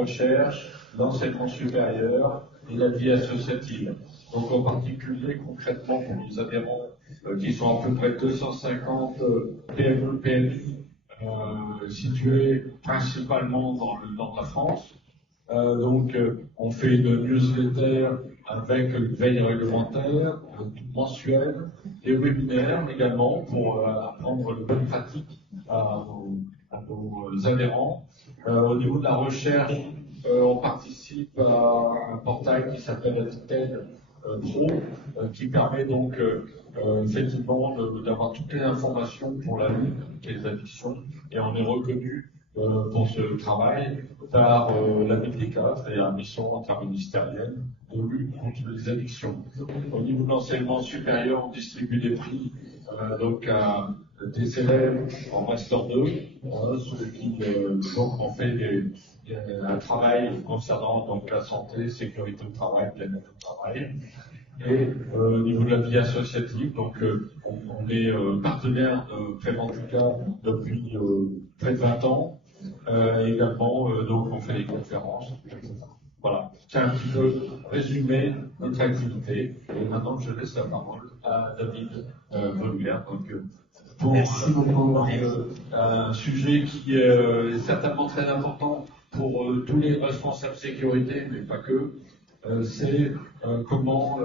recherche, l'enseignement supérieur et la vie associative. Donc en particulier, concrètement, pour les adhérents qui sont à peu près 250 PME, PMI, situés principalement dans le nord de la France. On fait une newsletter avec une veille réglementaire mensuelle, des webinaires également pour apprendre les bonnes pratiques à nos adhérents. Au niveau de la recherche, on participe à un portail qui s'appelle Addicted Pro, qui permet donc effectivement d'avoir toutes les informations pour la lutte contre les addictions, et on est reconnu pour ce travail par la MIDECA, c'est-à-dire la mission interministérielle de lutte contre les addictions. Au niveau de l'enseignement supérieur, on distribue des prix à des élèves en Master 2, ceux qui donc ont fait un travail concernant donc la santé, sécurité au travail, bien-être au travail. Et au niveau de la vie associative, on est partenaire de Préventica depuis près de 20 ans. Également, on fait des conférences, etc. Voilà, c'est un petit peu résumé notre activité. Et maintenant, je laisse la parole à David Brugler. Merci beaucoup. Un sujet qui est certainement très important pour tous les responsables sécurité, mais pas que. C'est comment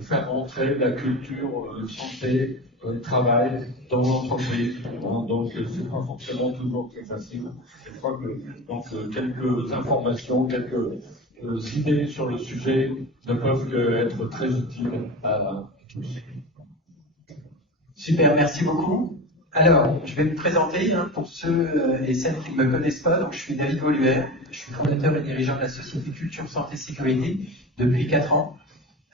faire entrer la culture santé, travail dans l'entreprise. Donc, c'est pas forcément toujours très facile. Je crois que quelques informations, quelques idées sur le sujet ne peuvent qu'être très utiles à tous. Super, merci beaucoup. Alors, je vais me présenter pour ceux et celles qui ne me connaissent pas. Donc, je suis David Brugler, je suis fondateur et dirigeant de la société Culture Santé Sécurité depuis 4 ans.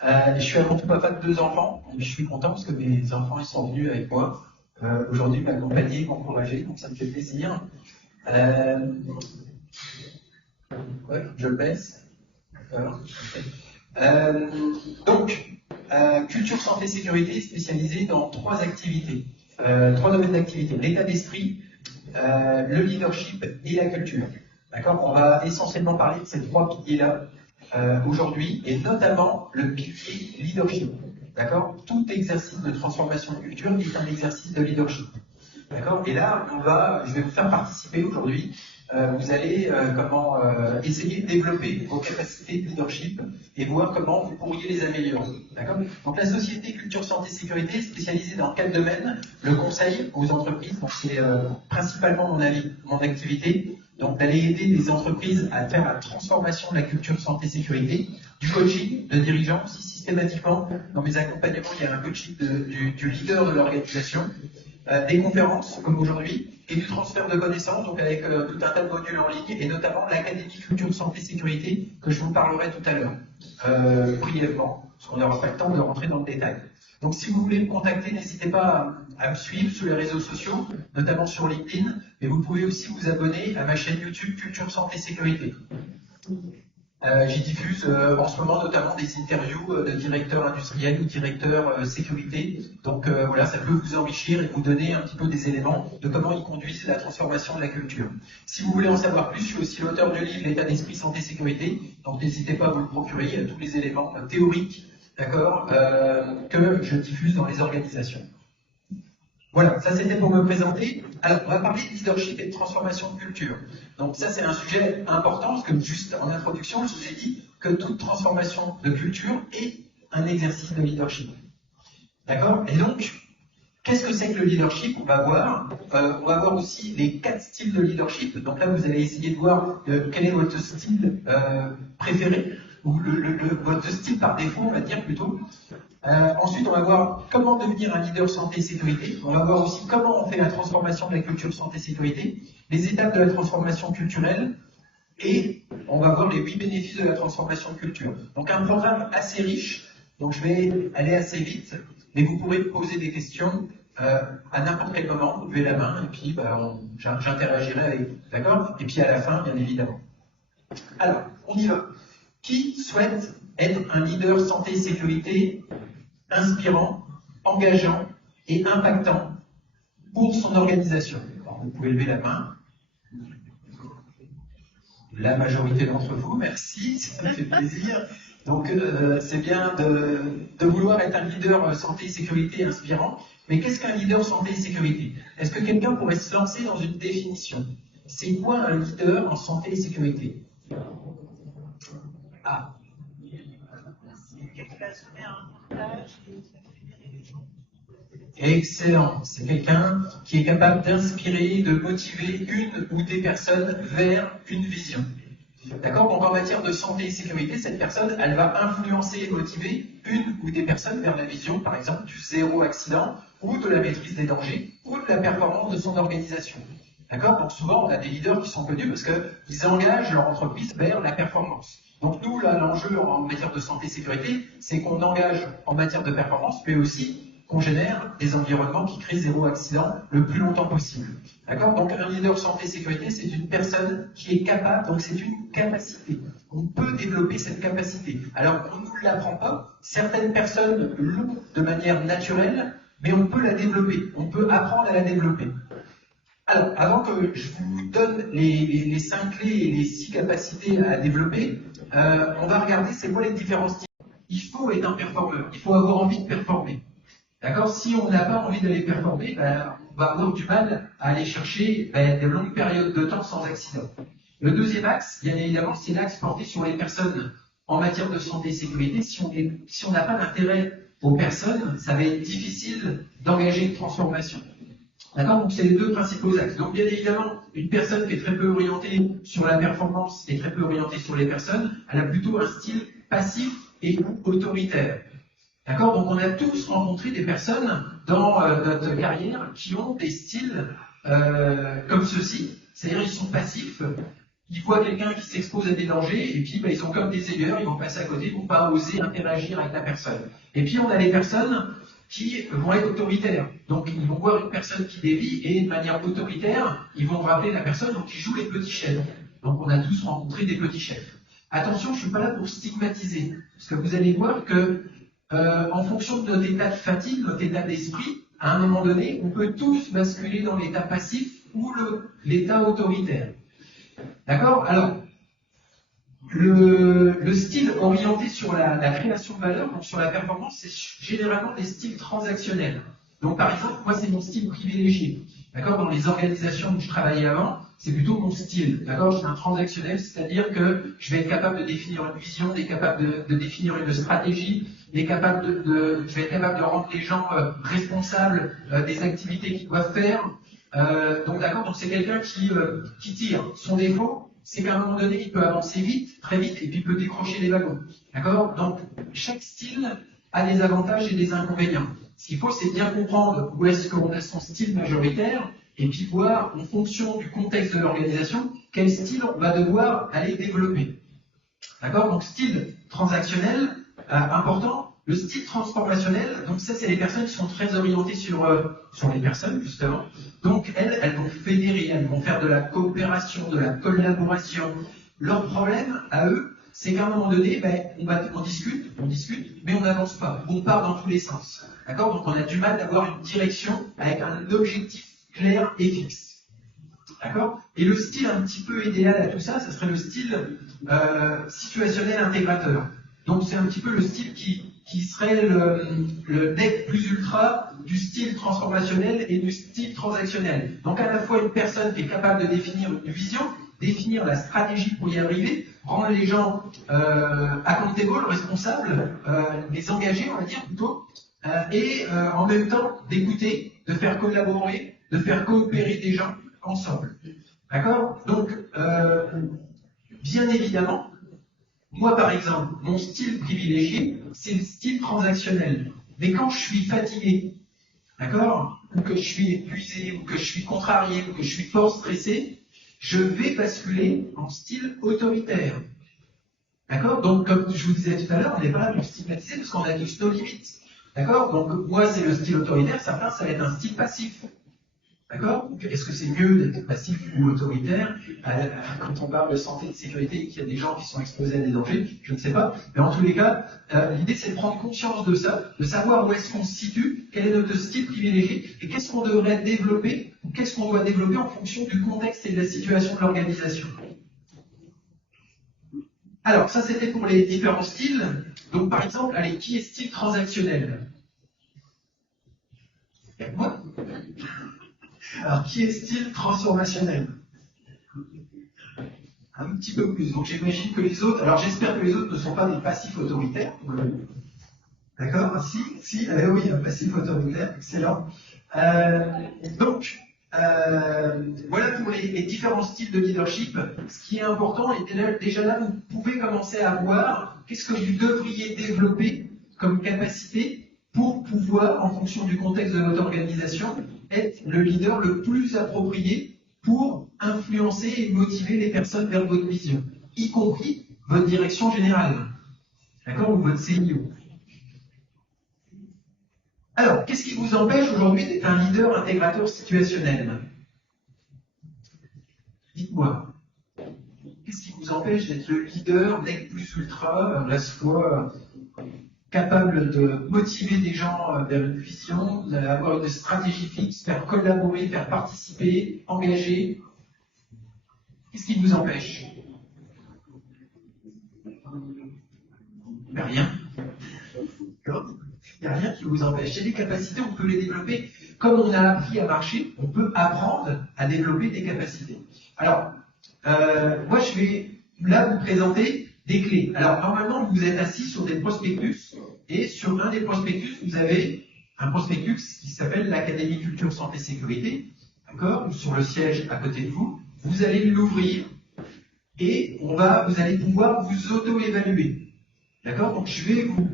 Je suis avant tout papa de 2 enfants, et je suis content parce que mes enfants ils sont venus avec moi aujourd'hui m'accompagner, m'encourager, donc ça me fait plaisir. Je le baisse. Culture Santé Sécurité spécialisée dans 3 activités. 3 domaines d'activité, l'état d'esprit, le leadership et la culture. D'accord ? On va essentiellement parler de ces 3 piliers-là aujourd'hui, et notamment le pilier leadership. D'accord ? Tout exercice de transformation de culture est un exercice de leadership. D'accord ? Et là, je vais vous faire participer aujourd'hui. Vous allez essayer de développer vos capacités de leadership et voir comment vous pourriez les améliorer. D'accord ? Donc la société Culture Santé Sécurité est spécialisée dans 4 domaines. Le conseil aux entreprises, donc c'est principalement mon activité, donc d'aller aider les entreprises à faire la transformation de la culture santé sécurité, du coaching de dirigeants aussi systématiquement. Dans mes accompagnements, il y a un coaching du leader de l'organisation. Des conférences comme aujourd'hui et du transfert de connaissances, donc avec tout un tas de modules en ligne, et notamment l'Académie Culture Santé Sécurité que je vous parlerai tout à l'heure, brièvement, parce qu'on n'aura pas le temps de rentrer dans le détail. Donc si vous voulez me contacter, n'hésitez pas à me suivre sur les réseaux sociaux, notamment sur LinkedIn, mais vous pouvez aussi vous abonner à ma chaîne YouTube Culture Santé Sécurité. J'y diffuse en ce moment notamment des interviews de directeurs industriels ou directeurs sécurité. Donc voilà, ça peut vous enrichir et vous donner un petit peu des éléments de comment ils conduisent la transformation de la culture. Si vous voulez en savoir plus, je suis aussi l'auteur du livre L'état d'esprit santé sécurité. Donc n'hésitez pas à vous le procurer. Il y a tous les éléments théoriques, d'accord, que je diffuse dans les organisations. Voilà, ça c'était pour me présenter. Alors, on va parler de leadership et de transformation de culture. Donc ça, c'est un sujet important, parce que juste en introduction, je vous ai dit que toute transformation de culture est un exercice de leadership. D'accord ? Et donc, qu'est-ce que c'est que le leadership ? On va voir aussi les 4 styles de leadership. Donc là, vous allez essayer de voir quel est votre style préféré, ou votre style par défaut, on va dire plutôt. Ensuite, on va voir comment devenir un leader santé et sécurité. On va voir aussi comment on fait la transformation de la culture santé et sécurité, les étapes de la transformation culturelle, et on va voir les 8 bénéfices de la transformation de culture. Donc un programme assez riche, donc je vais aller assez vite, mais vous pourrez poser des questions à n'importe quel moment, vous levez la main, et puis j'interagirai avec vous, d'accord ? Et puis à la fin, bien évidemment. Alors, on y va. Qui souhaite être un leader santé et sécurité inspirant, engageant et impactant pour son organisation? Alors, vous pouvez lever la main. La majorité d'entre vous, merci, ça me fait plaisir. Donc c'est bien de vouloir être un leader santé et sécurité inspirant. Mais qu'est-ce qu'un leader santé et sécurité? Est-ce que quelqu'un pourrait se lancer dans une définition? C'est quoi un leader en santé et sécurité? Ah. Excellent. C'est quelqu'un qui est capable d'inspirer, de motiver une ou des personnes vers une vision. D'accord? Donc en matière de santé et sécurité, cette personne, elle va influencer et motiver une ou des personnes vers la vision, par exemple, du zéro accident, ou de la maîtrise des dangers, ou de la performance de son organisation. D'accord? Donc souvent, on a des leaders qui sont connus parce qu'ils engagent leur entreprise vers la performance. Donc nous, là, l'enjeu en matière de santé et sécurité, c'est qu'on engage en matière de performance, mais aussi qu'on génère des environnements qui créent zéro accident le plus longtemps possible. D'accord? Donc un leader santé et sécurité, c'est une personne qui est capable, donc c'est une capacité. On peut développer cette capacité. Alors on ne nous l'apprend pas, certaines personnes l'ont de manière naturelle, mais on peut la développer, on peut apprendre à la développer. Alors, avant que je vous donne les 5 clés et les 6 capacités à développer, on va regarder c'est quoi les différents styles. Il faut être un performeur, il faut avoir envie de performer. D'accord? Si on n'a pas envie d'aller performer, on va avoir du mal à aller chercher de longues périodes de temps sans accident. Le deuxième axe, bien évidemment, c'est l'axe porté sur les personnes en matière de santé et sécurité. Si on n'a pas d'intérêt aux personnes, ça va être difficile d'engager une transformation. D'accord? Donc c'est les deux principaux axes. Donc bien évidemment, une personne qui est très peu orientée sur la performance et très peu orientée sur les personnes, elle a plutôt un style passif et autoritaire. D'accord? Donc on a tous rencontré des personnes dans notre carrière qui ont des styles comme ceci, c'est-à-dire ils sont passifs, ils voient quelqu'un qui s'expose à des dangers, et puis ils sont comme des ailleurs, ils vont passer à côté, ils ne vont pas oser interagir avec la personne. Et puis on a les personnes qui vont être autoritaires. Donc ils vont voir une personne qui dévie, et de manière autoritaire, ils vont rappeler la personne, donc ils jouent les petits chefs. Donc on a tous rencontré des petits chefs. Attention, je ne suis pas là pour stigmatiser, parce que vous allez voir que en fonction de notre état de fatigue, notre état d'esprit, à un moment donné, on peut tous basculer dans l'état passif ou l'état autoritaire. D'accord? Alors, le style orienté sur la création de valeur, donc sur la performance, c'est généralement des styles transactionnels. Donc par exemple, moi c'est mon style privilégié. D'accord? Dans les organisations où je travaillais avant, c'est plutôt mon style. D'accord? Je suis un transactionnel, c'est-à-dire que je vais être capable de définir une vision, d'être capable de définir une stratégie, je vais être capable de rendre les gens responsables des activités qu'ils doivent faire. Donc d'accord, donc c'est quelqu'un qui tire. Son défaut, c'est qu'à un moment donné, il peut avancer vite, très vite, et puis il peut décrocher les wagons. D'accord? Donc chaque style a des avantages et des inconvénients. Ce qu'il faut, c'est bien comprendre où est-ce qu'on a son style majoritaire, et puis voir, en fonction du contexte de l'organisation, quel style on va devoir aller développer. D'accord? Donc style transactionnel, important. Le style transformationnel, donc ça, c'est les personnes qui sont très orientées sur les personnes, justement. Donc elles vont fédérer, elles vont faire de la coopération, de la collaboration. Leur problème, à eux, c'est qu'à un moment donné, on discute, mais on n'avance pas. On part dans tous les sens. D'accord? Donc on a du mal d'avoir une direction avec un objectif clair et fixe. D'accord? Et le style un petit peu idéal à tout ça, ce serait le style situationnel intégrateur. Donc c'est un petit peu le style qui serait le nec plus ultra du style transformationnel et du style transactionnel. Donc à la fois une personne qui est capable de définir une vision, définir la stratégie pour y arriver, rendre les gens accountable, responsables, les engager, on va dire plutôt, et en même temps d'écouter, de faire collaborer, de faire coopérer des gens ensemble. D'accord? Donc, bien évidemment, moi par exemple, mon style privilégié, c'est le style transactionnel. Mais quand je suis fatigué, d'accord, ou que je suis épuisé, ou que je suis contrarié, ou que je suis fort stressé, je vais basculer en style autoritaire. D'accord? Donc, comme je vous disais tout à l'heure, on n'est pas là pour stigmatiser parce qu'on a tous nos limites. D'accord? Donc, moi, c'est le style autoritaire, certains, ça va être un style passif. D'accord? Est-ce que c'est mieux d'être passif ou autoritaire? Quand on parle de santé et de sécurité et qu'il y a des gens qui sont exposés à des dangers, je ne sais pas. Mais en tous les cas, l'idée c'est de prendre conscience de ça, de savoir où est-ce qu'on se situe, quel est notre style privilégié, et qu'est-ce qu'on devrait développer, ou qu'est-ce qu'on doit développer en fonction du contexte et de la situation de l'organisation. Alors, ça c'était pour les différents styles. Donc par exemple, allez, qui est style transactionnel? Moi. Alors, qui est style transformationnel? Un petit peu plus. Donc j'imagine que les autres, alors j'espère que les autres ne sont pas des passifs autoritaires. D'accord? Si, oui, un passif autoritaire, excellent. Donc, voilà pour les différents styles de leadership. Ce qui est important, et déjà là, vous pouvez commencer à voir qu'est-ce que vous devriez développer comme capacité pour pouvoir, en fonction du contexte de votre organisation, être le leader le plus approprié pour influencer et motiver les personnes vers votre vision, y compris votre direction générale, d'accord, ou votre CIO. Alors, qu'est-ce qui vous empêche aujourd'hui d'être un leader intégrateur situationnel? Dites-moi. Qu'est-ce qui vous empêche d'être le leader nec plus ultra, à la fois capable de motiver des gens vers une vision, d'avoir une stratégie fixe, faire collaborer, faire participer, engager? Qu'est-ce qui vous empêche? Rien. Il n'y a rien qui vous empêche. Il y a des capacités, on peut les développer. Comme on a appris à marcher, on peut apprendre à développer des capacités. Alors, moi je vais là vous présenter des clés. Alors, normalement, vous êtes assis sur des prospectus, et sur un des prospectus, vous avez un prospectus qui s'appelle l'Académie Culture Santé Sécurité, d'accord, sur le siège à côté de vous. Vous allez l'ouvrir, et vous allez pouvoir vous auto-évaluer. D'accord? Donc, je vais vous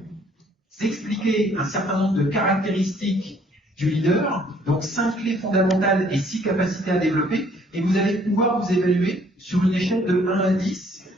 expliquer un certain nombre de caractéristiques du leader, donc 5 clés fondamentales et 6 capacités à développer, et vous allez pouvoir vous évaluer sur une échelle de 1 à 10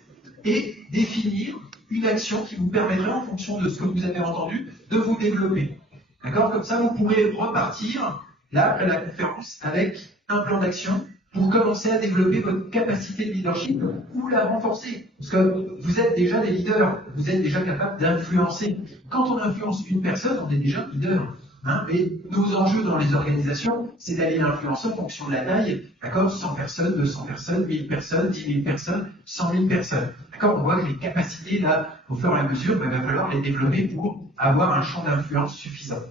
et définir une action qui vous permettrait, en fonction de ce que vous avez entendu, de vous développer. D'accord? Comme ça, vous pourrez repartir, là, après la conférence, avec un plan d'action pour commencer à développer votre capacité de leadership ou la renforcer. Parce que vous êtes déjà des leaders, vous êtes déjà capable d'influencer. Quand on influence une personne, on est déjà leader. Hein, mais nos enjeux dans les organisations, c'est d'aller influencer en fonction de la taille, d'accord, 100 personnes, 200 personnes, 1000 personnes, 10 000 personnes, 100 000 personnes. D'accord, on voit que les capacités, là, au fur et à mesure, il va falloir les développer pour avoir un champ d'influence suffisant.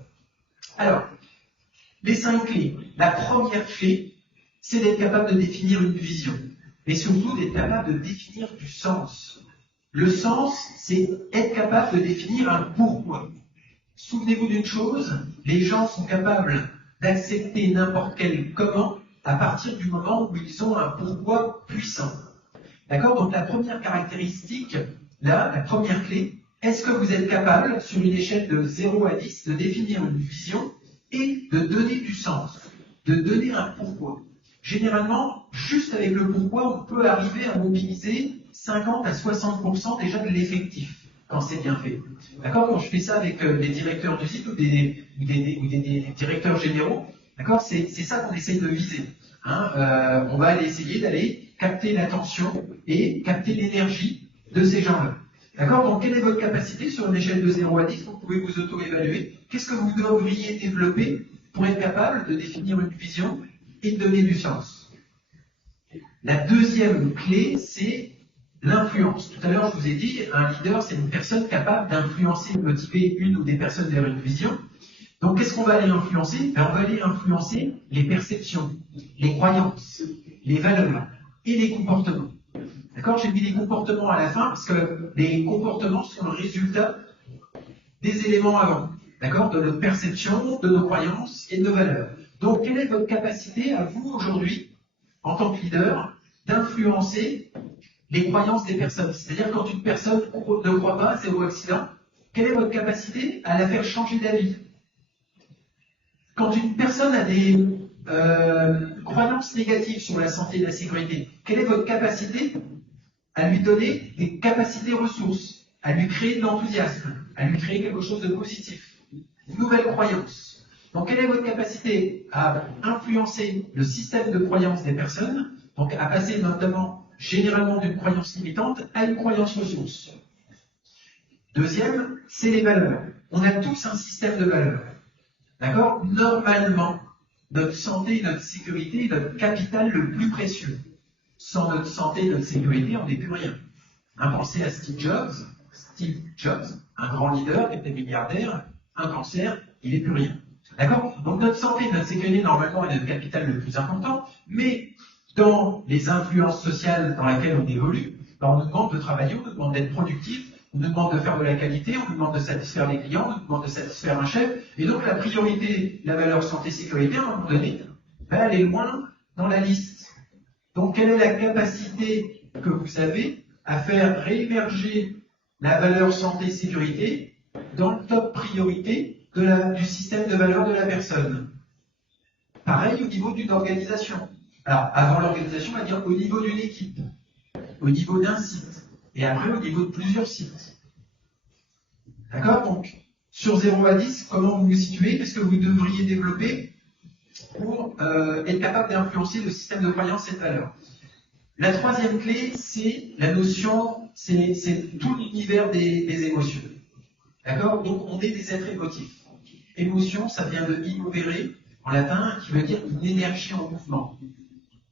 Alors, les 5 clés. La première clé, c'est d'être capable de définir une vision, et surtout d'être capable de définir du sens. Le sens, c'est être capable de définir un pourquoi. Souvenez-vous d'une chose, les gens sont capables d'accepter n'importe quel comment à partir du moment où ils ont un pourquoi puissant. D'accord? Donc la première caractéristique, là, la première clé, est-ce que vous êtes capable, sur une échelle de 0 à 10, de définir une vision et de donner du sens, de donner un pourquoi? Généralement, juste avec le pourquoi, on peut arriver à mobiliser 50 à 60% déjà de l'effectif, quand c'est bien fait. D'accord? Quand je fais ça avec des directeurs d'usine ou des directeurs généraux, d'accord? C'est ça qu'on essaye de viser. Hein? On va aller essayer d'aller capter l'attention et capter l'énergie de ces gens-là. D'accord? Donc, quelle est votre capacité sur une échelle de 0 à 10? Vous pouvez vous auto-évaluer. Qu'est-ce que vous devriez développer pour être capable de définir une vision et de donner du sens? La deuxième clé, c'est l'influence. Tout à l'heure, je vous ai dit, un leader, c'est une personne capable d'influencer, de motiver une ou des personnes vers une vision. Donc, qu'est-ce qu'on va aller influencer? On va aller influencer les perceptions, les croyances, les valeurs et les comportements. D'accord? J'ai mis les comportements à la fin parce que les comportements sont le résultat des éléments avant. D'accord? De notre perception, de nos croyances et de nos valeurs. Donc, quelle est votre capacité à vous, aujourd'hui, en tant que leader, d'influencer les croyances des personnes? C'est-à-dire, quand une personne ne croit pas à zéro accident, quelle est votre capacité à la faire changer d'avis? Quand une personne a des croyances négatives sur la santé et la sécurité, quelle est votre capacité à lui donner des capacités ressources, à lui créer de l'enthousiasme, à lui créer quelque chose de positif, une nouvelle croyance? Donc, quelle est votre capacité à influencer le système de croyance des personnes, donc à passer notamment, généralement, d'une croyance limitante à une croyance ressource? Deuxième, c'est les valeurs. On a tous un système de valeurs. D'accord? Normalement, notre santé, notre sécurité est notre capital le plus précieux. Sans notre santé et notre sécurité, on n'est plus rien. Pensez à Steve Jobs. Steve Jobs, un grand leader qui était milliardaire, un cancer, il n'est plus rien. D'accord? Donc notre santé, notre sécurité, normalement, est notre capital le plus important, mais dans les influences sociales dans lesquelles on évolue, on nous demande de travailler, on nous demande d'être productif, on nous demande de faire de la qualité, on nous demande de satisfaire les clients, on nous demande de satisfaire un chef, et donc la priorité, la valeur santé-sécurité, à un moment donné, elle est loin dans la liste. Donc quelle est la capacité que vous avez à faire réémerger la valeur santé-sécurité dans le top priorité du système de valeur de la personne? Pareil au niveau d'une organisation. Alors, avant l'organisation, on va dire au niveau d'une équipe, au niveau d'un site, et après au niveau de plusieurs sites. D'accord? Donc, sur 0 à 10, comment vous vous situez? Qu'est-ce que vous devriez développer pour être capable d'influencer le système de croyance et de valeur? La troisième clé, c'est la notion, c'est tout l'univers des émotions. D'accord? Donc, on est des êtres émotifs. Émotion, ça vient de immovere, en latin, qui veut dire une énergie en mouvement.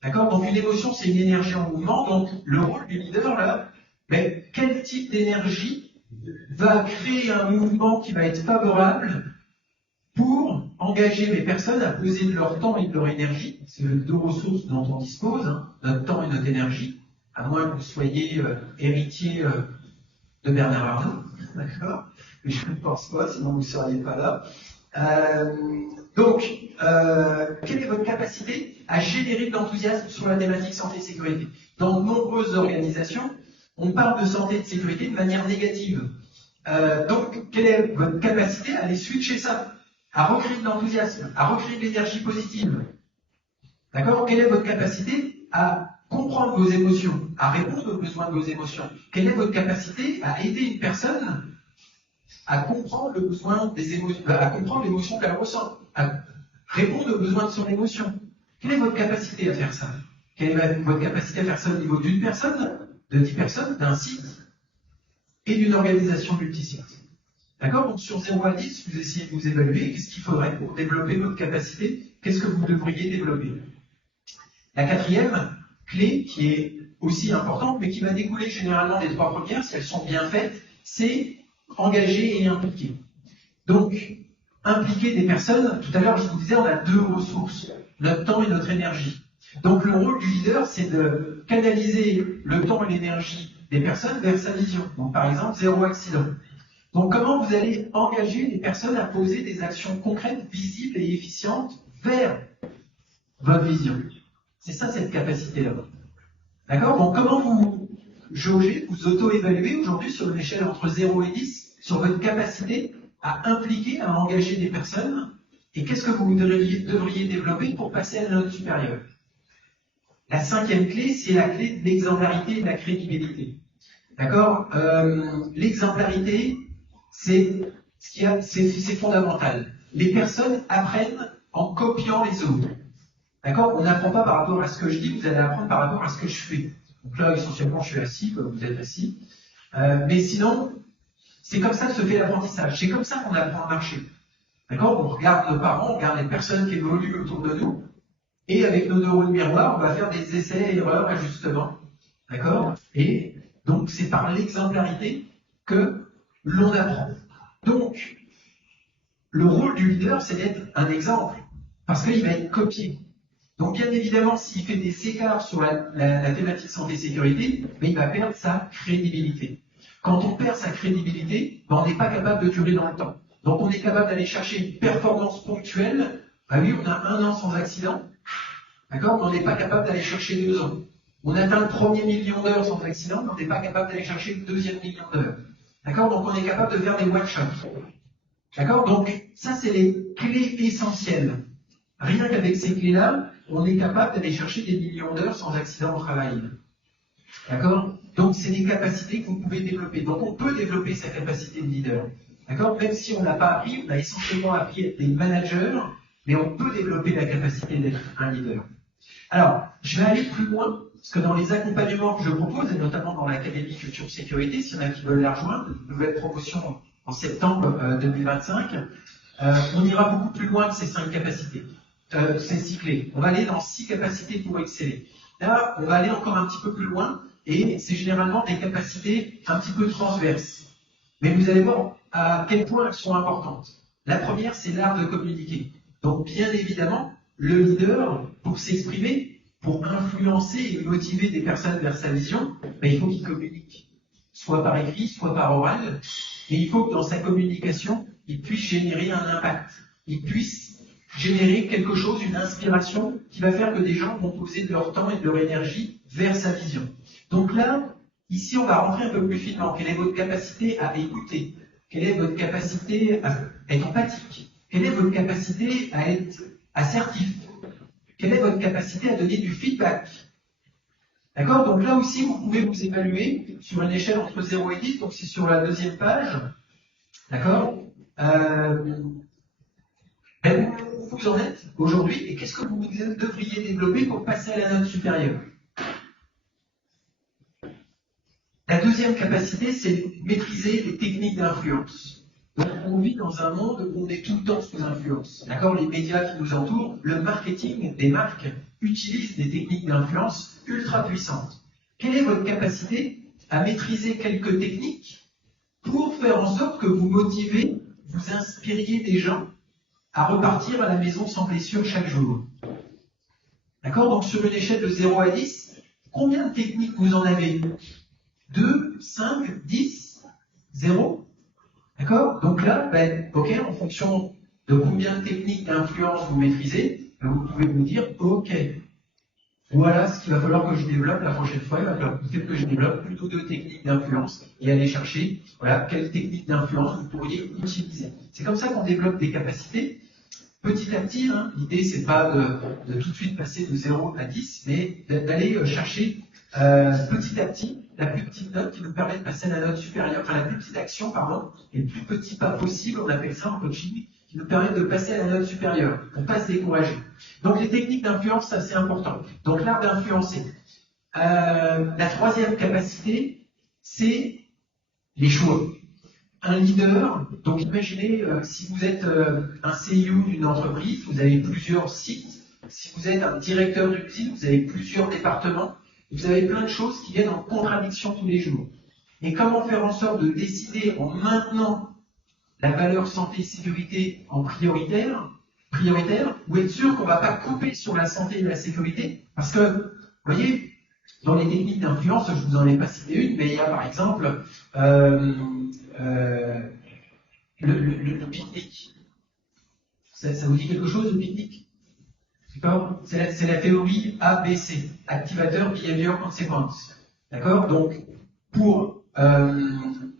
D'accord? Donc, une émotion, c'est une énergie en mouvement. Donc, le rôle du leader, là, mais quel type d'énergie va créer un mouvement qui va être favorable pour engager les personnes à poser de leur temps et de leur énergie? C'est les deux ressources dont on dispose, hein, notre temps et notre énergie, à moins que vous soyez héritier de Bernard Arnault, d'accord? Mais je ne pense pas, sinon vous ne seriez pas là. Donc, quelle est votre capacité à générer de l'enthousiasme sur la thématique santé et sécurité? Dans de nombreuses organisations, on parle de santé et de sécurité de manière négative. Donc, quelle est votre capacité à aller switcher ça, à recréer de l'enthousiasme, à recréer de l'énergie positive? D'accord? Quelle est votre capacité à comprendre vos émotions, à répondre aux besoins de vos émotions? Quelle est votre capacité à aider une personne à comprendre le besoin des émotions, à comprendre l'émotion qu'elle ressent, à répondre aux besoins de son émotion? Quelle est votre capacité à faire ça? Quelle est votre capacité à faire ça au niveau d'une personne, de 10 personnes, d'un site et d'une organisation multisite? D'accord? Donc sur 0 à 10, vous essayez de vous évaluer. Qu'est-ce qu'il faudrait pour développer votre capacité? Qu'est-ce que vous devriez développer? La quatrième clé, qui est aussi importante, mais qui va découler généralement des trois premières, si elles sont bien faites, c'est engager et impliquer. Donc, impliquer des personnes, tout à l'heure je vous disais, on a deux ressources, notre temps et notre énergie. Donc le rôle du leader, c'est de canaliser le temps et l'énergie des personnes vers sa vision. Donc par exemple, 0 accident. Donc comment vous allez engager les personnes à poser des actions concrètes, visibles et efficientes vers votre vision? C'est ça cette capacité-là. D'accord? Donc comment vous jaugez, vous auto-évaluez aujourd'hui sur une échelle entre 0 et 10 sur votre capacité à impliquer, à engager des personnes, et qu'est-ce que vous devriez développer pour passer à la note supérieure? La cinquième clé, c'est la clé de l'exemplarité et de la crédibilité. D'accord? L'exemplarité, c'est fondamental. Les personnes apprennent en copiant les autres. D'accord? On n'apprend pas par rapport à ce que je dis, vous allez apprendre par rapport à ce que je fais. Donc là, essentiellement, je suis assis, comme vous êtes assis. Mais sinon, c'est comme ça que se fait l'apprentissage. C'est comme ça qu'on apprend à marcher. D'accord? On regarde nos parents, on regarde les personnes qui évoluent autour de nous, et avec nos neurones miroirs, on va faire des essais, erreurs, ajustements. D'accord? Et donc, c'est par l'exemplarité que l'on apprend. Donc, le rôle du leader, c'est d'être un exemple, parce qu'il va être copié. Donc, bien évidemment, s'il fait des écarts sur la thématique santé-sécurité, mais il va perdre sa crédibilité. Quand on perd sa crédibilité, on n'est pas capable de durer dans le temps. Donc, on est capable d'aller chercher une performance ponctuelle. Ah oui, on a 1 an sans accident. D'accord? Mais on n'est pas capable d'aller chercher 2 ans. On atteint le premier million d'heures sans accident, mais on n'est pas capable d'aller chercher le deuxième million d'heures. D'accord? Donc, on est capable de faire des one-shots. D'accord? Donc, ça, c'est les clés essentielles. Rien qu'avec ces clés-là, on est capable d'aller chercher des millions d'heures sans accident au travail. D'accord? Donc, c'est des capacités que vous pouvez développer. Donc, on peut développer sa capacité de leader. D'accord? Même si on n'a pas appris, on a essentiellement appris à être des managers, mais on peut développer la capacité d'être un leader. Alors, je vais aller plus loin, parce que dans les accompagnements que je propose, et notamment dans l'Académie Culture Sécurité, s'il y en a qui veulent la rejoindre, une nouvelle promotion en septembre 2025, on ira beaucoup plus loin que ces 5 capacités, ces 6 clés. On va aller dans 6 capacités pour exceller. Là, on va aller encore un petit peu plus loin, et c'est généralement des capacités un petit peu transverses. Mais vous allez voir à quel point elles sont importantes. La première, c'est l'art de communiquer. Donc bien évidemment, le leader, pour s'exprimer, pour influencer et motiver des personnes vers sa vision, ben, il faut qu'il communique, soit par écrit, soit par oral, et il faut que dans sa communication, il puisse générer un impact, il puisse générer quelque chose, une inspiration qui va faire que des gens vont poser de leur temps et de leur énergie vers sa vision. Donc là, ici, on va rentrer un peu plus finement. Quelle est votre capacité à écouter? Quelle est votre capacité à être empathique? Quelle est votre capacité à être assertif? Quelle est votre capacité à donner du feedback? D'accord? Donc là aussi, vous pouvez vous évaluer sur une échelle entre 0 et 10, donc c'est sur la deuxième page. D'accord? Ben, où vous en êtes aujourd'hui et qu'est-ce que vous devriez développer pour passer à la note supérieure? La deuxième capacité, c'est maîtriser les techniques d'influence. Donc, on vit dans un monde où on est tout le temps sous influence. D'accord? Les médias qui nous entourent, le marketing des marques utilisent des techniques d'influence ultra puissantes. Quelle est votre capacité à maîtriser quelques techniques pour faire en sorte que vous motivez, vous inspiriez des gens à repartir à la maison sans blessure chaque jour? D'accord? Donc, sur une échelle de 0 à 10, combien de techniques vous en avez? 2, 5, 10, 0. D'accord? Donc là, ben, ok, en fonction de combien de techniques d'influence vous maîtrisez, ben, vous pouvez vous dire, ok, voilà ce qu'il va falloir que je développe la prochaine fois. Il va falloir peut-être que je développe plutôt 2 techniques d'influence et aller chercher, voilà, quelles techniques d'influence vous pourriez utiliser. C'est comme ça qu'on développe des capacités. Petit à petit, hein, l'idée, c'est pas de tout de suite passer de 0 à 10, mais d'aller chercher petit à petit la plus petite note qui nous permet de passer à la note supérieure, enfin la plus petite action, pardon, et le plus petit pas possible, on appelle ça en coaching, qui nous permet de passer à la note supérieure, pour ne pas se décourager. Donc les techniques d'influence, ça c'est important. Donc l'art d'influencer. La troisième capacité, c'est les choix. Un leader, donc imaginez si vous êtes un CEO d'une entreprise, vous avez plusieurs sites, si vous êtes un directeur d'une usine, vous avez plusieurs départements, vous avez plein de choses qui viennent en contradiction tous les jours. Et comment faire en sorte de décider en maintenant la valeur santé et sécurité en prioritaire, ou être sûr qu'on ne va pas couper sur la santé et la sécurité, parce que, vous voyez, dans les techniques d'influence, je ne vous en ai pas cité une, mais il y a par exemple le pique-nique. Ça vous dit quelque chose, le pique-nique? D'accord? C'est la théorie ABC, Activateur Behavior Consequence. D'accord? Donc, pour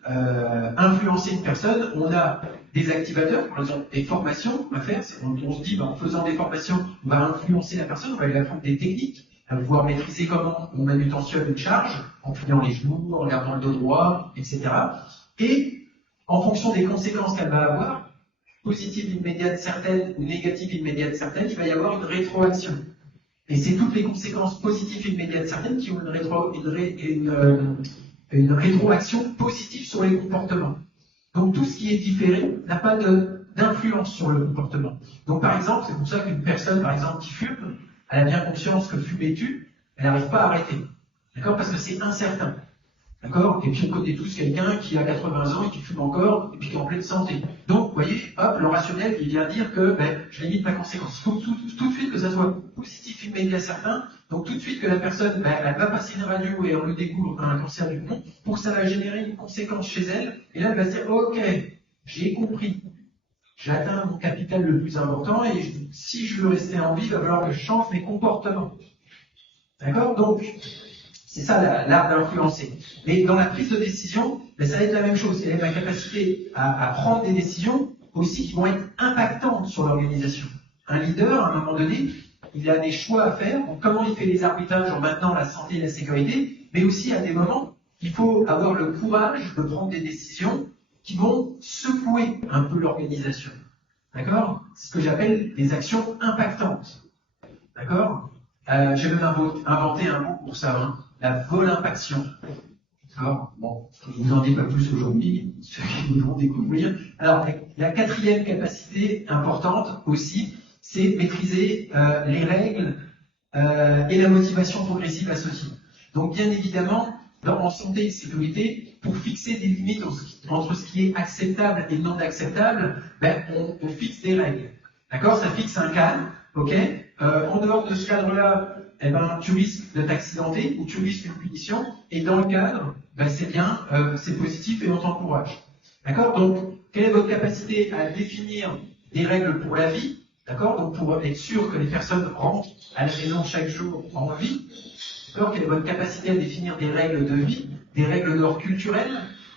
influencer une personne, on a des activateurs, par exemple des formations à faire. On se dit, en faisant des formations, on va influencer la personne, on va lui apprendre des techniques, à pouvoir maîtriser comment on manutentionne une charge, en pliant les genoux, en regardant le dos droit, etc. Et en fonction des conséquences qu'elle va avoir, positive immédiate certaine ou négative immédiate certaine, il va y avoir une rétroaction. Et c'est toutes les conséquences positives immédiates certaines qui ont une rétroaction positive sur les comportements. Donc tout ce qui est différé n'a pas d'influence sur le comportement. Donc par exemple, c'est pour ça qu'une personne, par exemple, qui fume, elle a bien conscience que fumer tue, elle n'arrive pas à arrêter. D'accord? Parce que c'est incertain. D'accord? Et puis on connaît tous quelqu'un qui a 80 ans et qui fume encore, et puis qui est en pleine santé. Donc, vous voyez, hop, le rationnel, il vient dire que je limite ma conséquence. Il faut tout de suite que ça soit positif, immédiat, certain. Donc tout de suite que la personne, elle va passer une radio et on le découvre un cancer du poumon, pour que ça va générer une conséquence chez elle. Et là, elle va se dire, ok, j'ai compris. J'ai atteint mon capital le plus important, et si je veux rester en vie, il va falloir que je change mes comportements. D'accord? Donc, c'est ça l'art d'influencer. Mais dans la prise de décision, ça va être la même chose. C'est la capacité à prendre des décisions aussi qui vont être impactantes sur l'organisation. Un leader, à un moment donné, il a des choix à faire. Donc, comment il fait les arbitrages en maintenant la santé et la sécurité, mais aussi à des moments, il faut avoir le courage de prendre des décisions qui vont secouer un peu l'organisation. D'accord? C'est ce que j'appelle des actions impactantes. D'accord? J'ai même inventé un mot pour ça, hein. La volimpaction. D'accord? Bon, je ne vous en dis pas plus aujourd'hui, ceux qui vont découvrir. Alors, la quatrième capacité importante aussi, c'est maîtriser les règles et la motivation progressive associée. Donc, bien évidemment, en santé et sécurité, pour fixer des limites entre ce qui est acceptable et non acceptable, ben, on fixe des règles. D'accord? Ça fixe un cadre, ok? En dehors de ce cadre-là, eh ben, tu risques de t'accidenter ou tu risques une punition, et dans le cadre, ben, c'est bien, c'est positif et on t'encourage. D'accord? Donc, quelle est votre capacité à définir des règles pour la vie? D'accord? Donc, pour être sûr que les personnes rentrent à la maison chaque jour en vie. D'accord? Quelle est votre capacité à définir des règles de vie, des règles d'ordre culturel?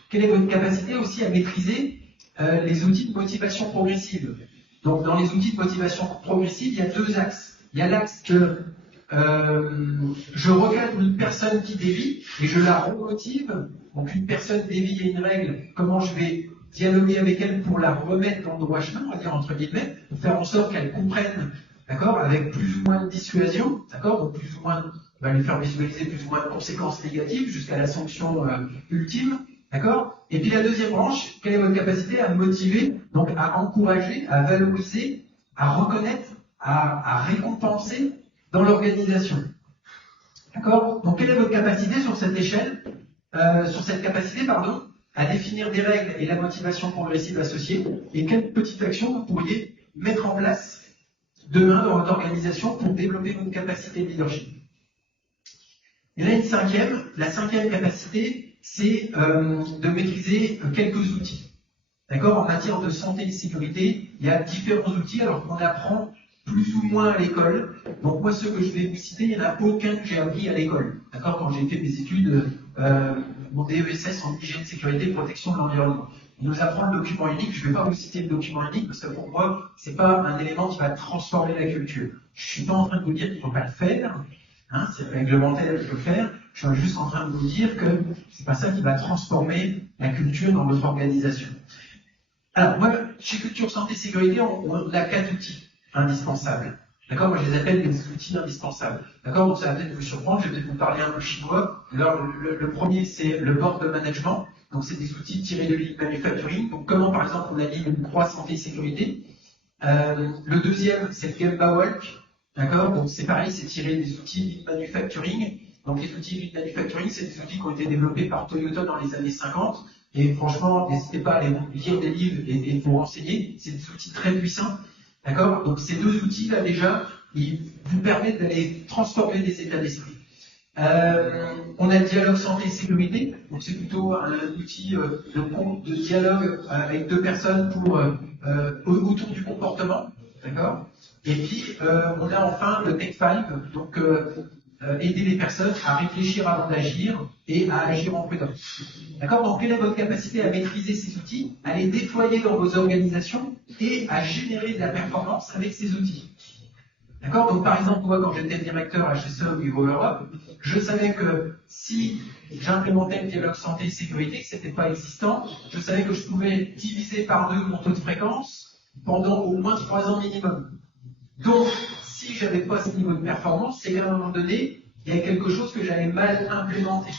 Quelle est votre capacité aussi à maîtriser les outils de motivation progressive? Donc, dans les outils de motivation progressive, il y a deux axes. Il y a l'axe que je recadre une personne qui dévie et je la remotive. Donc, une personne dévie à une règle, comment je vais dialoguer avec elle pour la remettre dans le droit chemin, on va dire entre guillemets, pour faire en sorte qu'elle comprenne, d'accord, avec plus ou moins de dissuasion, d'accord, donc plus ou moins, on va lui faire visualiser plus ou moins de conséquences négatives jusqu'à la sanction ultime, d'accord. Et puis la deuxième branche, quelle est votre capacité à motiver, donc à encourager, à valoriser, à reconnaître, à récompenser dans l'organisation, d'accord. Donc quelle est votre capacité sur cette échelle, sur cette capacité, pardon, à définir des règles et la motivation progressive associée, et quelles petites actions vous pourriez mettre en place demain dans votre organisation pour développer votre capacité de leadership. Et là, la cinquième capacité, c'est de maîtriser quelques outils. D'accord? En matière de santé et de sécurité, il y a différents outils, alors qu'on apprend plus ou moins à l'école. Donc moi, ceux que je vais vous citer, il n'y en a aucun que j'ai appris à l'école. D'accord? Quand j'ai fait mes études, mon DESS en hygiène, sécurité et protection de l'environnement. Il nous apprend le document unique. Je ne vais pas vous citer le document unique parce que pour moi, c'est pas un élément qui va transformer la culture. Je suis pas en train de vous dire qu'il ne faut pas le faire. Hein, c'est réglementaire, il faut le faire. Je suis juste en train de vous dire que c'est pas ça qui va transformer la culture dans votre organisation. Alors, moi, chez Culture Santé Sécurité, on a 4 outils indispensables. D'accord? Moi, je les appelle des outils indispensables. D'accord? Donc, ça va peut-être vous surprendre, je vais peut-être vous parler un peu chinois. Alors, le premier, c'est le board management. Donc, c'est des outils tirés de Lean Manufacturing. Donc, comment, par exemple, on aligne une croix santé et sécurité. Le deuxième, c'est le Gemba Walk. D'accord? Donc, c'est pareil, c'est tiré des outils Lean Manufacturing. Donc, les outils Lean Manufacturing, c'est des outils qui ont été développés par Toyota dans les années 50. Et franchement, n'hésitez pas à aller lire des livres et vous renseigner. C'est des outils très puissants. D'accord? Donc ces deux outils-là, déjà, ils vous permettent d'aller transformer des états d'esprit. On a le dialogue santé et sécurité. Donc c'est plutôt un outil de dialogue avec deux personnes pour autour du comportement. D'accord? Et puis, on a enfin le Take 5. Donc aider les personnes à réfléchir avant d'agir et à agir en prudence. D'accord? Donc, quelle est votre capacité à maîtriser ces outils, à les déployer dans vos organisations et à générer de la performance avec ces outils? D'accord? Donc, par exemple, moi, quand j'étais directeur HSE au niveau Europe, je savais que si j'implémentais le dialogue santé et sécurité, que c'était pas existant, je savais que je pouvais diviser par 2 mon taux de fréquence pendant au moins 3 ans minimum. Donc, si j'avais pas ce niveau de performance, c'est qu'à un moment donné, il y a quelque chose que j'avais mal implémenté.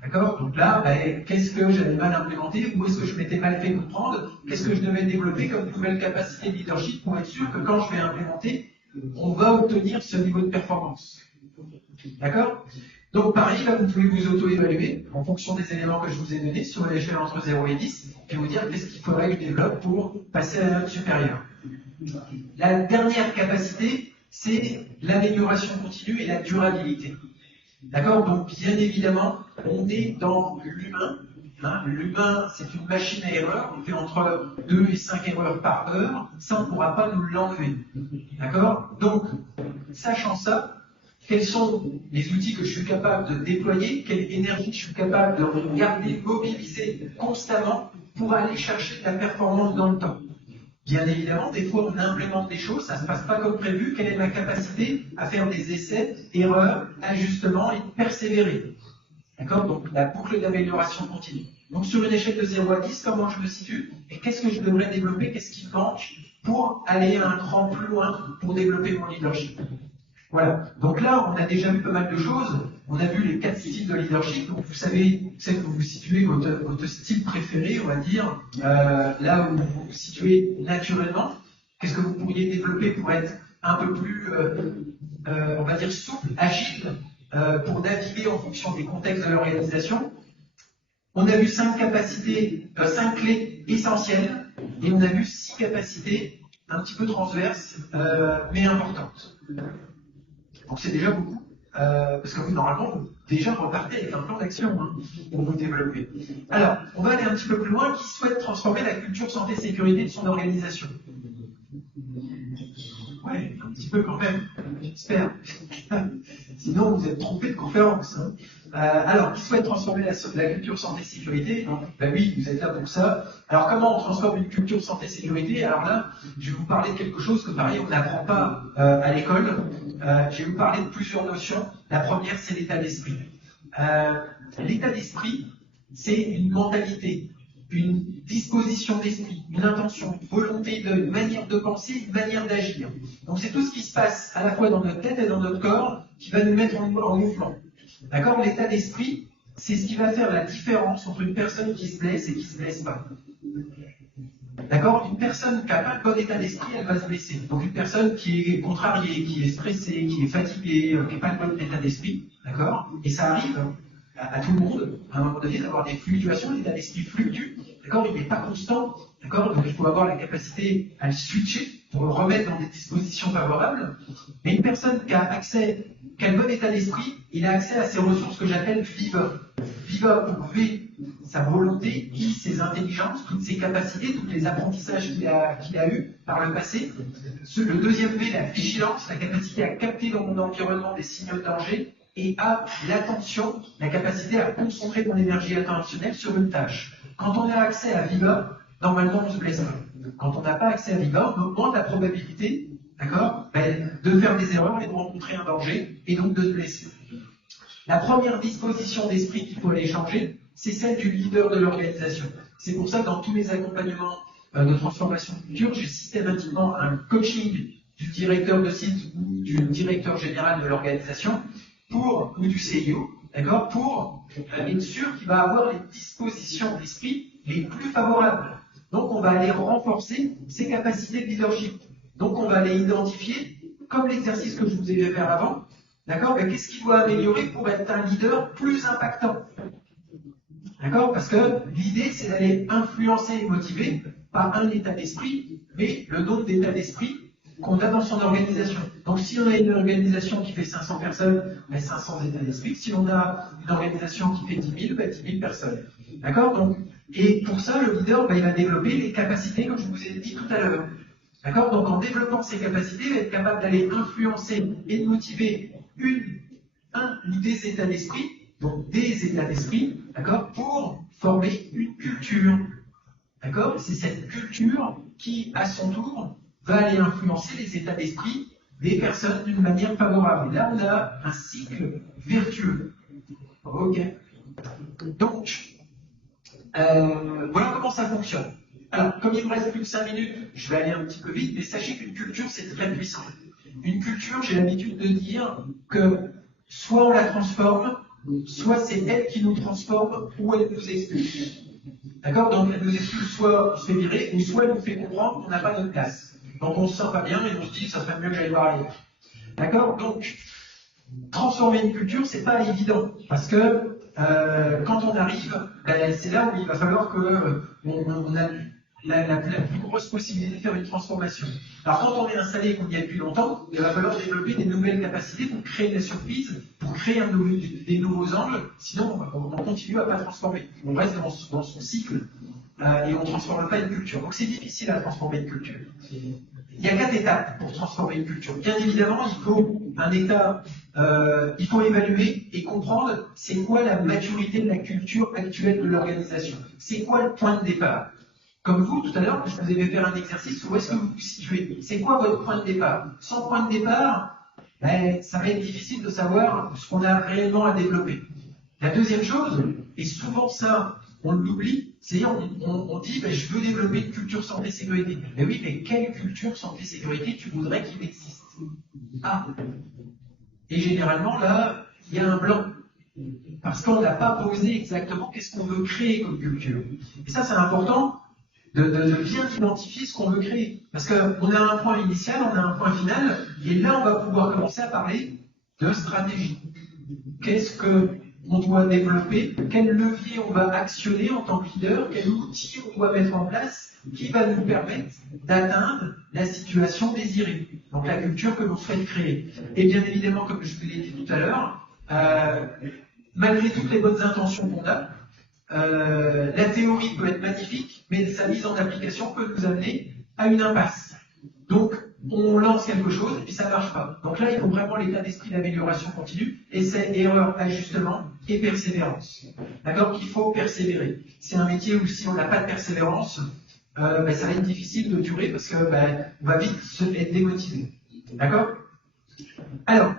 D'accord? Donc là, ben, qu'est-ce que j'avais mal implémenté? Où est-ce que je m'étais mal fait comprendre? Qu'est-ce que je devais développer comme nouvelle capacité de leadership pour être sûr que quand je vais implémenter, on va obtenir ce niveau de performance? D'accord? Donc pareil, là, vous pouvez vous auto-évaluer en fonction des éléments que je vous ai donnés sur l'échelle entre 0 et 10 et vous dire qu'est-ce qu'il faudrait que je développe pour passer à la note supérieure. La dernière capacité, c'est l'amélioration continue et la durabilité. D'accord? Donc, bien évidemment, on est dans l'humain. Hein? L'humain, c'est une machine à erreur. On fait entre 2 et 5 erreurs par heure. Ça, on ne pourra pas nous l'enlever. D'accord? Donc, sachant ça, quels sont les outils que je suis capable de déployer? Quelle énergie je suis capable de garder, mobiliser constamment pour aller chercher de la performance dans le temps? Bien évidemment, des fois, on implémente des choses, ça ne se passe pas comme prévu. Quelle est ma capacité à faire des essais, erreurs, ajustements et persévérer? D'accord? Donc, la boucle d'amélioration continue. Donc, sur une échelle de 0 à 10, comment je me situe? Et qu'est-ce que je devrais développer? Qu'est-ce qui manque pour aller un cran plus loin, pour développer mon leadership? Voilà. Donc là, on a déjà vu pas mal de choses. On a vu les 4 styles de leadership. Donc vous savez, c'est que vous vous situez votre style préféré, on va dire, là où vous vous situez naturellement. Qu'est-ce que vous pourriez développer pour être un peu plus, on va dire, souple, agile, pour naviguer en fonction des contextes de l'organisation. On a vu 5 clés essentielles, et on a vu 6 capacités un petit peu transverses, mais importantes. Donc c'est déjà beaucoup, parce que vous, normalement, vous déjà repartez avec un plan d'action pour vous développer. Alors, on va aller un petit peu plus loin. Qui souhaite transformer la culture santé-sécurité de son organisation? Ouais, un petit peu quand même, j'espère. Sinon, vous êtes trompé de conférence. Alors, qui souhaite transformer la culture santé-sécurité? Ben oui, vous êtes là pour ça. Alors, comment on transforme une culture santé-sécurité? Alors là, je vais vous parler de quelque chose que, pareil, on n'apprend pas à l'école. Je vais vous parler de plusieurs notions. La première, c'est l'état d'esprit. L'état d'esprit, c'est une mentalité, une disposition d'esprit, une intention, une volonté, une manière de penser, une manière d'agir. Donc c'est tout ce qui se passe à la fois dans notre tête et dans notre corps qui va nous mettre en mouvement. D'accord? L'état d'esprit, c'est ce qui va faire la différence entre une personne qui se blesse et qui ne se blesse pas. D'accord? Une personne qui n'a pas le bon état d'esprit, elle va se blesser. Donc une personne qui est contrariée, qui est stressée, qui est fatiguée, qui n'a pas le bon état d'esprit, d'accord? Et ça arrive à tout le monde, à un moment donné, d'avoir des fluctuations, l'état d'esprit fluctue, d'accord? Il n'est pas constant, d'accord? Donc il faut avoir la capacité à le switcher pour le remettre dans des dispositions favorables. Mais une personne qui a le bon état d'esprit, il a accès à ces ressources que j'appelle viva. Viva pour V, sa volonté, I, ses intelligences, toutes ses capacités, tous les apprentissages qu'il a eus par le passé. Le deuxième V, la vigilance, la capacité à capter dans mon environnement des signaux de danger. Et A, l'attention, la capacité à concentrer mon énergie attentionnelle sur une tâche. Quand on a accès à Viva, normalement on se blesse pas. Quand on n'a pas accès à Viva, on augmente la probabilité, d'accord, de faire des erreurs et de rencontrer un danger, et donc de se blesser. La première disposition d'esprit qu'il faut aller changer, c'est celle du leader de l'organisation. C'est pour ça que dans tous mes accompagnements de transformation de culture, j'ai systématiquement un coaching du directeur de site ou du directeur général de l'organisation, ou du CIO, d'accord, pour être sûr qu'il va avoir les dispositions d'esprit les plus favorables. Donc on va aller renforcer ses capacités de leadership. Donc on va aller identifier, comme l'exercice que je vous ai fait faire avant, d'accord, qu'est-ce qu'il doit améliorer pour être un leader plus impactant. D'accord? Parce que l'idée, c'est d'aller influencer et motiver, pas un état d'esprit, mais le nombre d'états d'esprit qu'on a dans son organisation. Donc si on a une organisation qui fait 500 personnes, 500 états d'esprit. Si on a une organisation qui fait 10 000, 10 000 personnes. D'accord? Donc, et pour ça, le leader, il va développer les capacités, comme je vous ai dit tout à l'heure. D'accord? Donc en développant ces capacités, il va être capable d'aller influencer et de motiver un ou des états d'esprit, donc des états d'esprit, d'accord, pour former une culture. D'accord? C'est cette culture qui, à son tour, va aller influencer les états d'esprit des personnes d'une manière favorable. Et là, on a un cycle vertueux. Ok? Donc, voilà comment ça fonctionne. Alors, comme il me reste plus que 5 minutes, je vais aller un petit peu vite, mais sachez qu'une culture, c'est très puissant. Une culture, j'ai l'habitude de dire que soit on la transforme, soit c'est elle qui nous transforme, ou elle nous expulse. D'accord? Donc elle nous expulse, soit on se fait virer, ou soit elle nous fait comprendre qu'on n'a pas notre place. Donc on se sent pas bien et on se dit que ça serait mieux que j'aille voir ailleurs. D'accord? Donc, transformer une culture, c'est pas évident. Parce que quand on arrive, c'est là où il va falloir qu'on a la plus grosse possibilité de faire une transformation. Alors quand on est installé et qu'on y est depuis longtemps, il va falloir développer des nouvelles capacités pour créer des surprises, pour créer des nouveaux angles, sinon on continue à pas transformer. On reste dans son cycle et on ne transforme pas une culture. Donc c'est difficile à transformer une culture. Il y a 4 étapes pour transformer une culture. Bien évidemment, il faut il faut évaluer et comprendre c'est quoi la maturité de la culture actuelle de l'organisation. C'est quoi le point de départ. Comme vous, tout à l'heure, je vous ai fait faire un exercice, où est-ce que vous vous situez? C'est quoi votre point de départ? Sans point de départ, ça va être difficile de savoir ce qu'on a réellement à développer. La deuxième chose, et souvent ça, on l'oublie, c'est on dit je veux développer une culture santé-sécurité. Mais oui, mais quelle culture santé-sécurité tu voudrais qu'il existe? Ah. Et généralement, là, il y a un blanc. Parce qu'on n'a pas posé exactement qu'est-ce qu'on veut créer comme culture. Et ça, c'est important de bien identifier ce qu'on veut créer. Parce qu'on a un point initial, on a un point final, et là, on va pouvoir commencer à parler de stratégie. qu'est-ce qu'on doit développer, quel levier on va actionner en tant que leader, quel outil on doit mettre en place qui va nous permettre d'atteindre la situation désirée, donc la culture que l'on souhaite créer. Et bien évidemment, comme je vous l'ai dit tout à l'heure, malgré toutes les bonnes intentions qu'on a, la théorie peut être magnifique, mais sa mise en application peut nous amener à une impasse. Donc, on lance quelque chose et puis ça ne marche pas. Donc là, il faut vraiment l'état d'esprit d'amélioration continue, essai, erreur, ajustement et persévérance. D'accord? Il faut persévérer. C'est un métier où si on n'a pas de persévérance, ça va être difficile de durer parce que on va vite se être démotivé. D'accord? Alors,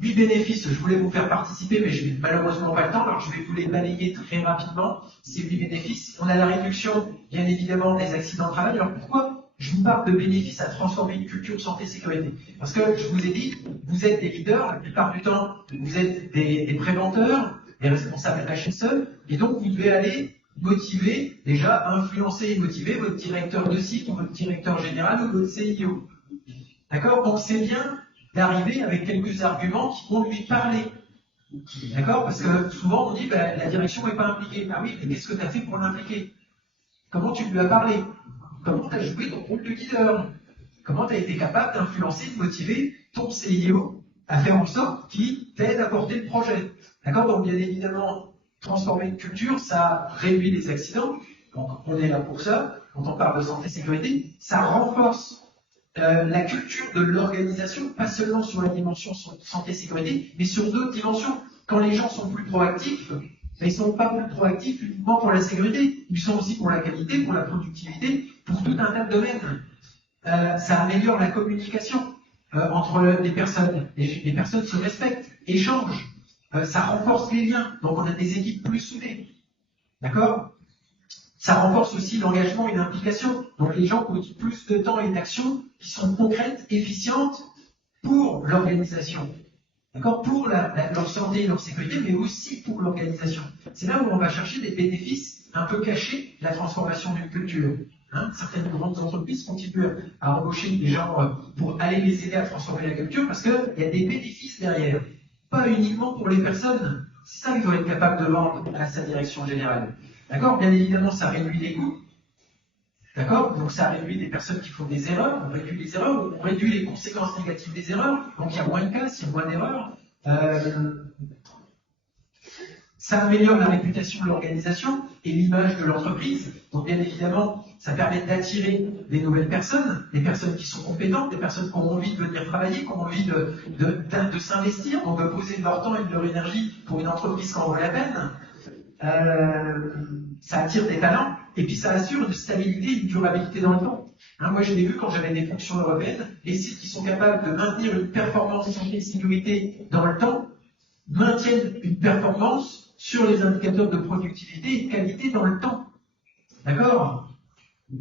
8 bénéfices, je voulais vous faire participer, mais je n'ai malheureusement pas le temps, alors je vais vous les balayer très rapidement. Ces 8 bénéfices, on a la réduction, bien évidemment, des accidents de travail. Alors pourquoi je vous parle de bénéfices à transformer une culture santé-sécurité? Parce que je vous ai dit, vous êtes des leaders, la plupart du temps, vous êtes des préventeurs, des responsables HSE, et donc vous devez aller motiver, déjà influencer et motiver votre directeur de site, ou votre directeur général, ou votre CIO. D'accord? Donc c'est bien d'arriver avec quelques arguments qui vont lui parler. D'accord? Parce que souvent on dit la direction n'est pas impliquée. Ah oui, mais qu'est-ce que tu as fait pour l'impliquer? Comment tu lui as parlé? Comment tu as joué ton rôle de leader? Comment tu as été capable d'influencer, de motiver ton CIO à faire en sorte qu'il t'aide à porter le projet? D'accord? Donc bien évidemment, transformer une culture, ça réduit les accidents. Donc on est là pour ça. Quand on parle de santé-sécurité, ça renforce la culture de l'organisation, pas seulement sur la dimension santé-sécurité, mais sur d'autres dimensions. Quand les gens sont plus proactifs, ils ne sont pas plus proactifs uniquement pour la sécurité, ils sont aussi pour la qualité, pour la productivité, pour tout un tas de domaines. Ça améliore la communication entre les personnes. Les personnes se respectent, échangent, ça renforce les liens, donc on a des équipes plus soudées. D'accord? Ça renforce aussi l'engagement et l'implication. Donc les gens posent plus de temps et d'actions qui sont concrètes, efficientes pour l'organisation. D'accord? Pour leur santé et leur sécurité, mais aussi pour l'organisation. C'est là où on va chercher des bénéfices un peu cachés de la transformation d'une culture. Certaines grandes entreprises continuent à embaucher des gens pour aller les aider à transformer la culture parce qu'il y a des bénéfices derrière. Pas uniquement pour les personnes. C'est ça qu'il faut être capable de vendre à sa direction générale. D'accord? Bien évidemment, ça réduit les coûts. D'accord? Donc ça réduit les personnes qui font des erreurs, on réduit les erreurs, on réduit les conséquences négatives des erreurs, donc il y a moins de cas, il y a moins d'erreurs. Ça améliore la réputation de l'organisation et l'image de l'entreprise. Donc bien évidemment, ça permet d'attirer des nouvelles personnes, des personnes qui sont compétentes, des personnes qui ont envie de venir travailler, qui ont envie de s'investir, donc de poser de leur temps et de leur énergie pour une entreprise qui en vaut la peine. Ça attire des talents et puis ça assure une stabilité, une durabilité dans le temps. Moi je l'ai vu quand j'avais des fonctions européennes, les sites qui sont capables de maintenir une performance santé et sécurité dans le temps maintiennent une performance sur les indicateurs de productivité et de qualité dans le temps. D'accord? Il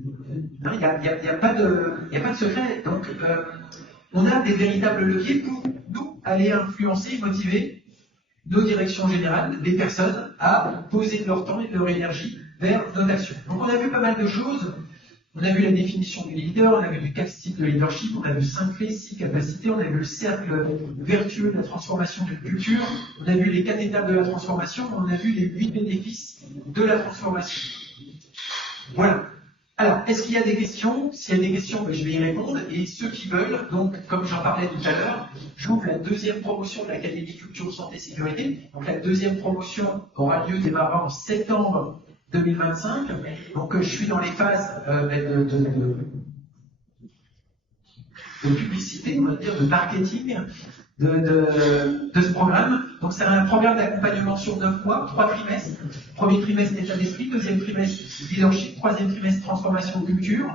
n'y a pas de secret. Donc on a des véritables leviers pour nous aller influencer, motiver nos directions générales, des personnes, à poser de leur temps et de leur énergie vers notre action. Donc on a vu pas mal de choses. On a vu la définition du leader, on a vu les 4 styles de leadership, on a vu 5 clés, 6 capacités, on a vu le cercle vertueux de la transformation d'une culture, on a vu les 4 étapes de la transformation, on a vu les 8 bénéfices de la transformation. Voilà. Alors, est-ce qu'il y a des questions? S'il y a des questions, je vais y répondre. Et ceux qui veulent, donc, comme j'en parlais tout à l'heure, j'ouvre la 2e promotion de l'Académie Culture Santé Sécurité. Donc, la 2e promotion aura lieu démarrant en septembre 2025. Donc, je suis dans les phases de publicité, on va dire, de marketing de ce programme. Donc c'est un programme d'accompagnement sur 9 mois, 3 trimestres. Premier trimestre état d'esprit, 2e trimestre leadership, 3e trimestre transformation culture.